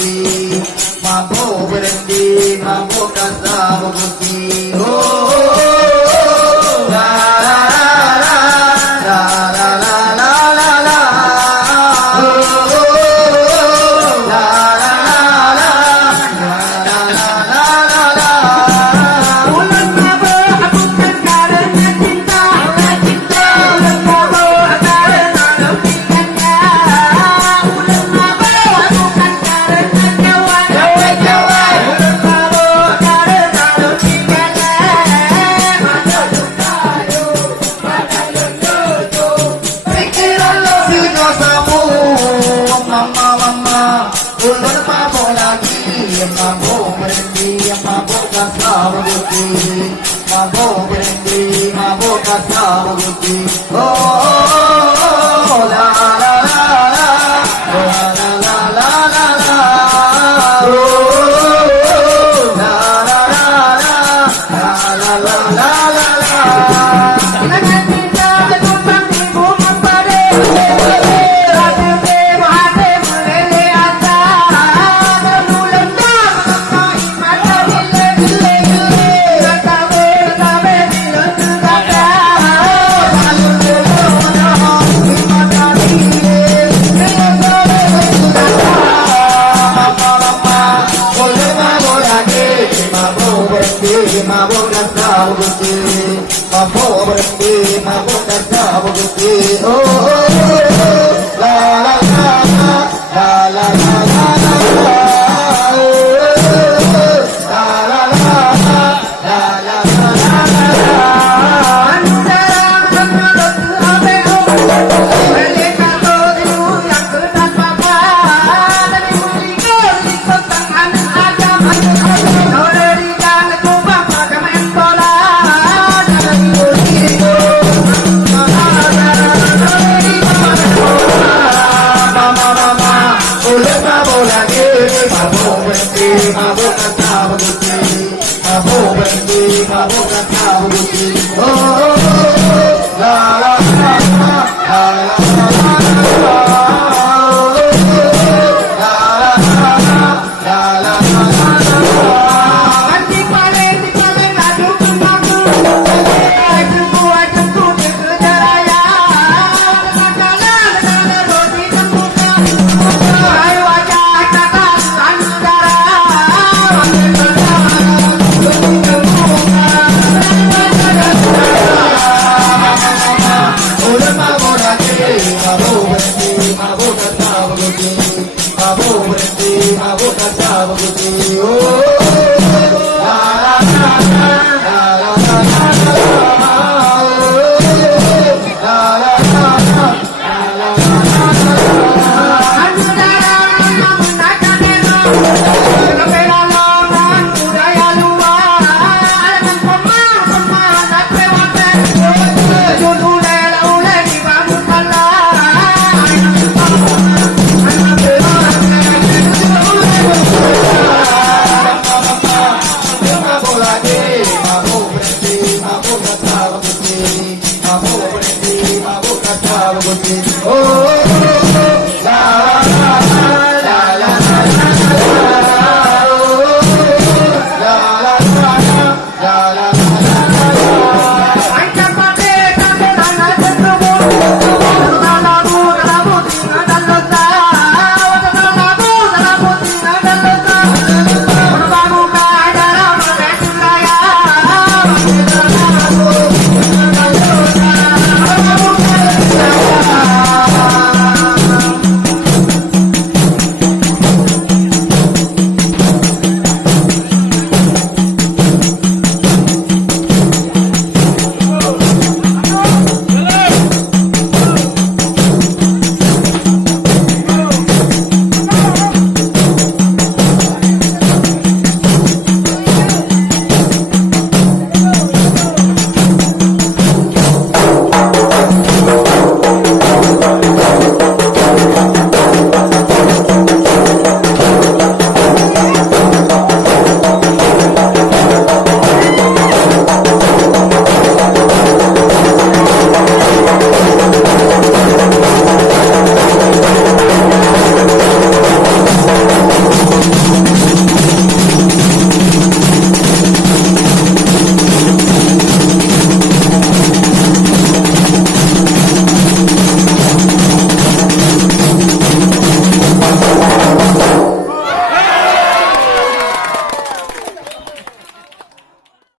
gusti, mampu berhenti, mampu kasar gusti. Oh, la la la la la la la la la. Oh, la la la la la la la la la. Bulan maba aku kan karena cinta, cinta. Bulan maba karena lempikannya. Bulan maba aku kan karena kawan, kawan. Bulan maba karena lempikannya. Mata tayo, mata yoyo. Pikiran lo sino samu, mama mama. Ulun mabuk lagi, mabuk berhenti, mabuk kasar gusti, mabuk berhenti, mabuk kasar gusti. Oh, oh, oh, la la la la, la la la la la la. Oh, oh, la la la la, la la la la la. Dengan cinta bertumpang di bumi pade, hati bebo hati meleleh asa. Berbulan tak mata gile gile gile, ratabe ratabe bilang kata. Lalu terlalu di mata gile, bilang Boleh mabuk lagi, mabuk berhenti, mabuk kasar gusti, mabuk berhenti, mabuk kasar gusti. Oh, oh, oh, la la la la, la la la la la, oh, la la la la, la la la la la. antara menurut abego, mereka berdua yang ketat papa. Dari mulia di kota anak agam, dari jalan kubah pada main bola. Dari mulia Mama mama, boleh mabuk lagi, mabuk berhenti, mabuk kasar gusti, mabuk berhenti, mabuk kasar gusti. Oh, oh, oh, la la la la, la la la la la. Oh, la la la la, la la la la. Anti paling laju mengaku, semua jemput kerja raya. Negara roti tembuka, hai wajah kata sanudara. Boleh mabuk lagi, mabuk berhenti, mabuk kasar gusti, mabuk berhenti, mabuk kasar gusti. Oh, la la la la.